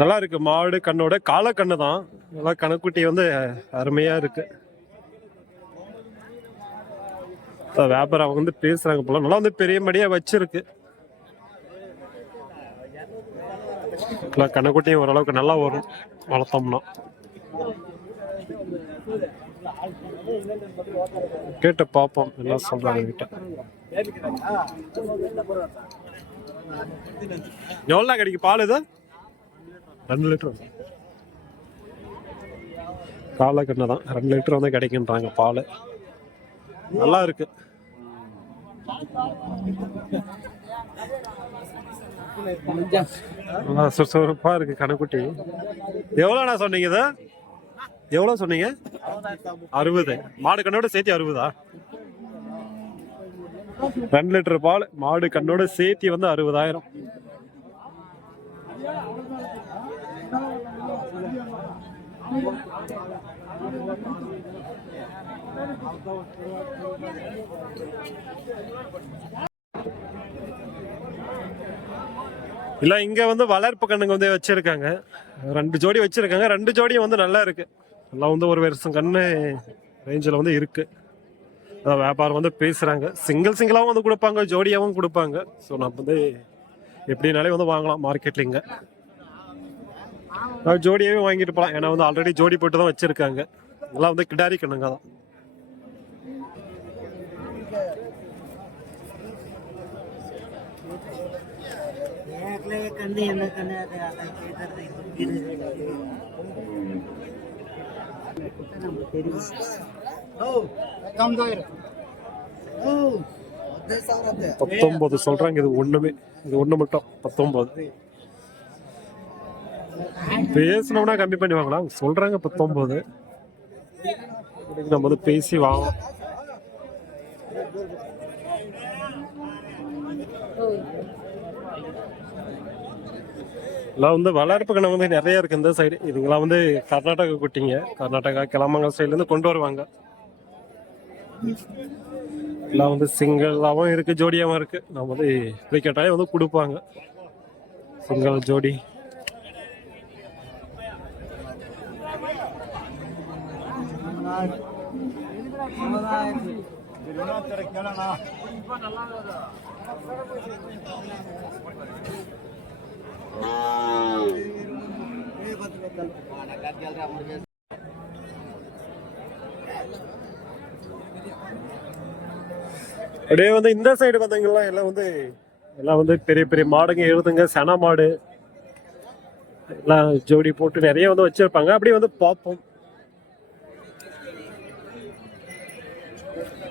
நல்லா இருக்கு. மாடு கண்ணோட காளை கண்ணு தான். நல்லா கணக்குட்டி வந்து அருமையா இருக்கு. வியாபாரம் அவங்க வந்து பேசுறாங்க போல. நல்லா வந்து பெரிய மடியா வச்சிருக்கு. நல்லா கணக்குட்டியும் ஓரளவுக்கு நல்லா வரும் வளர்த்தோம்னா. கேட்டு பார்ப்போம். என்ன சொல்றாங்க கிட்ட எவ்வளோ கிடைக்கும் பால் இது? ரெண்டு லிட்டர். காலை கண்ணு தான் ரெண்டு லிட்டர் வந்து கிடைக்குன்றாங்க பால். நல்லா இருக்கு. நல்லா சுறுசுறுப்பாக இருக்கு கணக்குட்டி எவ்வளோண்ணா சொன்னீங்க இது? எவ்வளோ சொன்னீங்க? அறுபது. மாடு கண்ணோட சேர்த்து அறுபதா? ரெண்டு லிட்டர் பால் மாடு கண்ணோட சேர்த்தி வந்து அறுபதாயிரம். இல்ல இங்க வந்து வளர்ப்பு கண்ணுங்க வந்து வச்சிருக்காங்க. ரெண்டு ஜோடி வச்சிருக்காங்க. ரெண்டு ஜோடியும் வந்து நல்லா இருக்கு. எல்லாம் வந்து ஒரு வருஷம் கண்ணு ரேஞ்சில் வந்து இருக்குது வியாபாரம் வந்து பேசுறாங்க. சிங்கிள் சிங்கிளாவும் வந்து கொடுப்பாங்க ஜோடியாவும் கொடுப்பாங்க. ஸோ நம்ம வந்து எப்படினாலே வந்து வாங்கலாம் மார்க்கெட்ல இங்க. நான் ஜோடியாவே வாங்கிட்டு போகலாம் ஏன்னா வந்து ஆல்ரெடி ஜோடி போட்டு தான் வச்சிருக்காங்க. எல்லாம் வந்து கிடாரி கண்ணுங்க தான். ஏற்கனவே கண்ணு என்ன கண்ணு அது அதை கேட்கறது நமக்கு தெரியும் பத்தொன்பது சொல்றாங்க இது ஒண்ணுமே இது ஒண்ணு மட்டும் பத்தொன்பது. பேசினோம்னா கம்மி பண்ணி வாங்கலாம். சொல்றாங்க பத்தொன்பது. நம்ம வந்து பேசி வாங்கலாம். எல்லாம் வந்து வளர்ப்பு கணம் வந்து நிறைய இருக்கு இந்த சைடு இதுங்களாம் வந்து கர்நாடகா குட்டிங்க. கர்நாடகா கிளம்பங்கல் சைடுல இருந்து கொண்டு வருவாங்க. எல்லாம் வந்து சிங்கிளாகவும் இருக்குது ஜோடியாகவும் இருக்குது நம்ம வந்து இப்படி கேட்டாலே வந்து கொடுப்பாங்க. சிங்கிள் ஜோடி. அப்படியே வந்து இந்த சைடு பார்த்தீங்கன்னா எல்லாம் வந்து எல்லாம் வந்து பெரிய பெரிய மாடுங்க எழுதுங்க சென மாடு எல்லாம் ஜோடி போட்டு நிறைய வந்து வச்சிருப்பாங்க. அப்படியே வந்து பார்ப்போம்.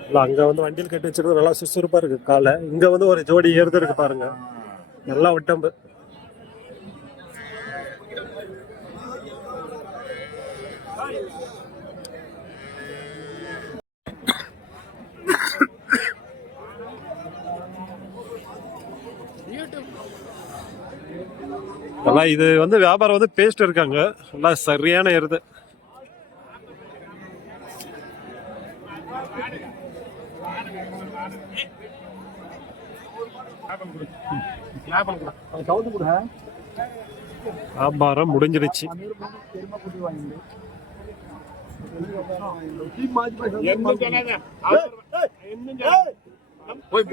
இல்ல, அங்க வந்து வண்டியில் கட்டி வச்சிருக்கிறது நல்லா சுறுசுறுப்பா இருக்கு காலை. இங்க வந்து ஒரு ஜோடி ஏறுது இருக்கு பாருங்க. நல்லா விட்டம்பு. ஆனால் இது வந்து வியாபாரம் வந்து பேஸ்ட் இருக்காங்க நல்லா சரியான இருது வியாபாரம் முடிஞ்சிருச்சு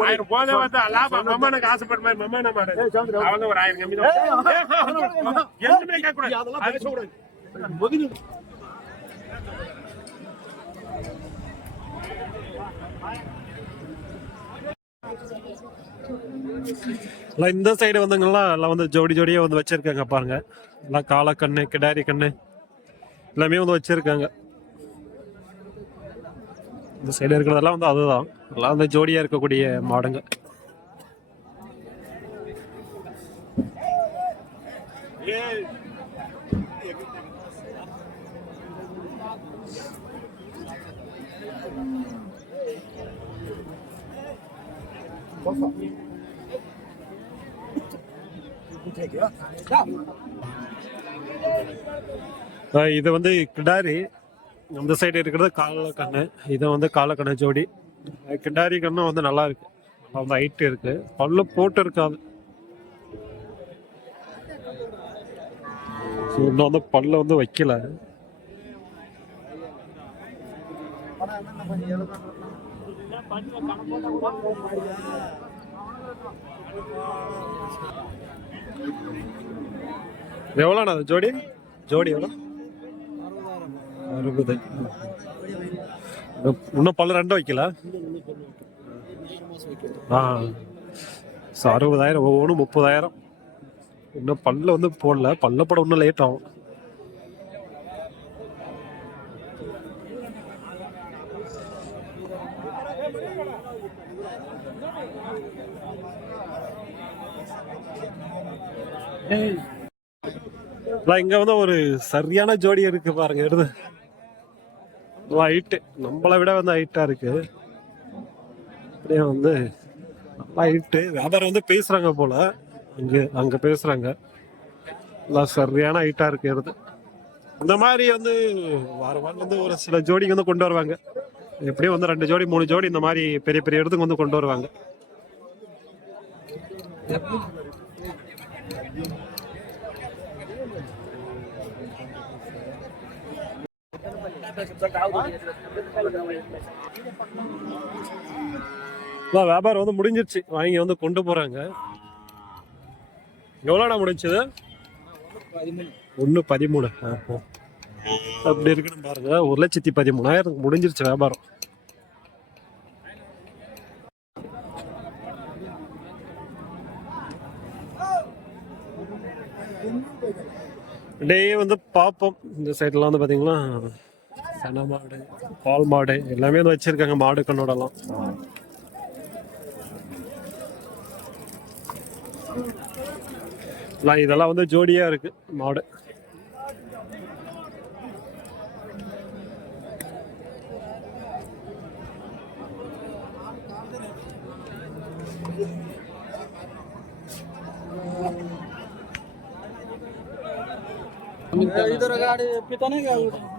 ஆயிரம் போதே லாபம். மம்மனுக்கு ஆசைப்பட்ட மாதிரி மம்மன அவங்க ஒரு ஆயிரம் கம்மி தான். எதுவுமே இந்த சைடு வந்துங்கெல்லாம் எல்லாம் வந்து ஜோடி ஜோடியா வந்து வச்சிருக்காங்க பாருங்க. எல்லாம் காலக்கண்ணு கிடாரி கண்ணு எல்லாமே வந்து வச்சிருக்காங்க. இந்த சைடு இருக்கிறதெல்லாம் வந்து அதுதான். எல்லாம் வந்து ஜோடியாக இருக்கக்கூடிய மாடுங்க. இது வந்து கிடாரி. அந்த சைடு இருக்கிறது கால கண்ணு இது வந்து காலக்கண்ணு ஜோடி. கிண்டாரி கிடாரி கண்ணும் வந்து நல்லா இருக்கு. நல்லா வந்து ஹைட் இருக்கு. பல்லு போட்டு இருக்காது. ஸோ இன்னும் வந்து பல்ல வந்து வைக்கல. எவ்வளோண்ணா அது ஜோடி? ஜோடி எவ்வளோ? அறுபது. இன்னும் பல்லு பல்ல வைக்கல? ஆ. ஸோ அறுபதாயிரம் ஒவ்வொன்றும் முப்பதாயிரம். இன்னும் பல்ல வந்து போடல. பல்ல போட இன்னும் லேட் ஆகும். இங்க வந்து ஒரு சரியான ஜோடி இருக்கு பாருங்க எடுத்து ஹைட்டு நம்மளை விட வந்து ஹைட்டாக இருக்கு. அப்படியே வந்து ஹைட்டு வியாபாரம் வந்து பேசுகிறாங்க போல. அங்கே அங்கே பேசுகிறாங்க எல்லாம் சரியான ஹைட்டாக இருக்கிறது இந்த மாதிரி வந்து வார வாரம் வந்து ஒரு சில ஜோடிங்க வந்து கொண்டு வருவாங்க. எப்படியும் வந்து ரெண்டு ஜோடி மூணு ஜோடி இந்த மாதிரி பெரிய பெரிய இடத்துக்கு வந்து கொண்டு வருவாங்க. வியாபாரம் வந்து முடிஞ்சிருச்சு. வாங்கி வந்து கொண்டு போறாங்க. எவ்வளோடா முடிஞ்சது? ஒன்று பதிமூணு. அப்படி இருக்குன்னு பாருங்க. ஒரு லட்சத்தி பதிமூணாயிரம் முடிஞ்சிருச்சு வியாபாரம். டெய்லி வந்து பார்ப்போம். இந்த சைட்லாம் வந்து பார்த்தீங்கன்னா சன மாடு பால் மாடு எல்லாமே வந்து வச்சிருக்காங்க மாடு கண்ணோடலாம் எல்லாம் இதெல்லாம் வந்து ஜோடியா இருக்கு மாடு इधर गाड़ी पिता नहीं गया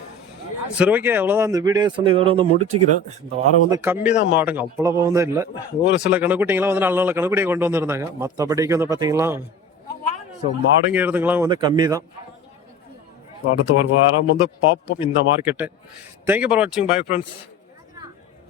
சரி ஓகே அவ்வளோதான் இந்த வீடியோஸ் வந்து இதோட வந்து முடிச்சுக்கிறேன். இந்த வாரம் வந்து கம்மி தான் மாடுங்க அவ்வளோ வந்து இல்லை. ஒரு சில கணக்குட்டிங்களாம் வந்து நல்ல நல்ல கணக்குட்டியை கொண்டு வந்திருந்தாங்க. மற்றபடிக்கு வந்து பார்த்தீங்களா ஸோ மாடுங்க இருந்துங்களாம் வந்து கம்மி தான். அடுத்த ஒரு வாரம் வந்து பார்ப்போம் இந்த மார்க்கெட்டு தேங்க்யூ ஃபார் வாட்சிங் பை ஃப்ரெண்ட்ஸ்